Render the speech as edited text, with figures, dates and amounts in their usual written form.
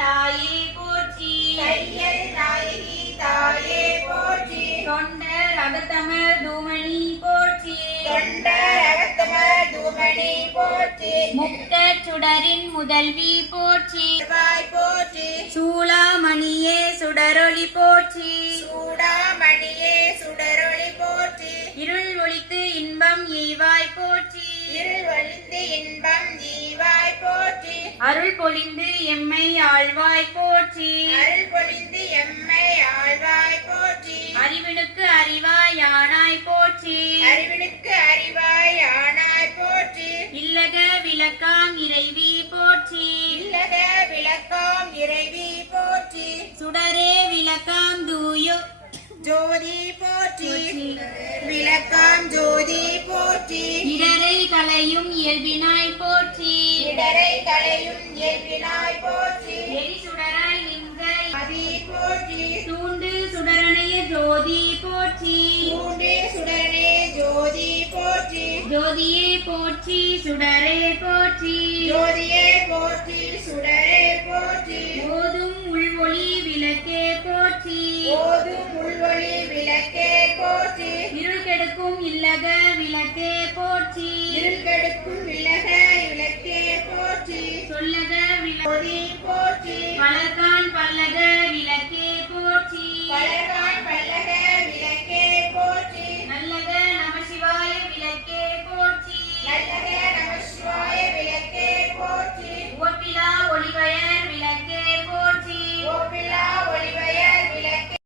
தாயே போற்றி. தையல் நாயகி தாயே போற்றி. தொண்டர் அகத்தமர் தூமணி போற்றி. தொண்டர் அகத்தமர் தூமணி போற்றி. முக்தர் சுடரின் முதல்வி போற்றி. வாய் போற்றி. சூளாமணியே சுடரொளி போற்றி. சூடாமணியே சுடரொளி போற்றி. இருள் ஒளித்து இன்பம் ஈவாய் போற்றி. இருள் ஒழிந்து இன்பம் ஈவாய் போற்றி. அருள் பொழிந்து எம்மை ஆழ்வாய் போற்றி. அருள் பொழிந்து எம்மை ஆழ்வாய் போற்றி. அறிவினுக்கு அறிவாய் ஆனாய் போற்றி. அறிவினுக்கு அறிவாய் ஆனாய் போற்றி. இல்லக விளக்காம் இறைவி போற்றி. இல்லக விளக்காம் இறைவி போற்றி. சுடரே விளக்காம் தூயோ ஜோதி போற்றி. போற்றி. விளக்காம் ஜோதி போற்றி. இடரை களையும் இயல்பினாய் போற்றி. இடரை களையும் இயல்பினாய் போற்றி. எரி சுடராய் நின்ற அதி போற்றி. தூண்டு சுடரணைய ஜோதி போற்றி. பூண்டே சுடரே ஜோதி போற்றி. ஜோதியே போற்றி சுடரே போற்றி. ஜோதியே போற்றி. சுடரே போற்றி. ஓதும் உள்வொளி விளக்கே போற்றி. ஓதும் உள்வொளி விளக்கே போற்றி. இருள் கெடுக்கும் இல்லக விளக்கே போற்றி. இருள் கெடுக்கும் விலக விளக்கே போற்றி. சொல்லக விளக்கே ஜோதி போற்றி. வளர்கான் பல்லக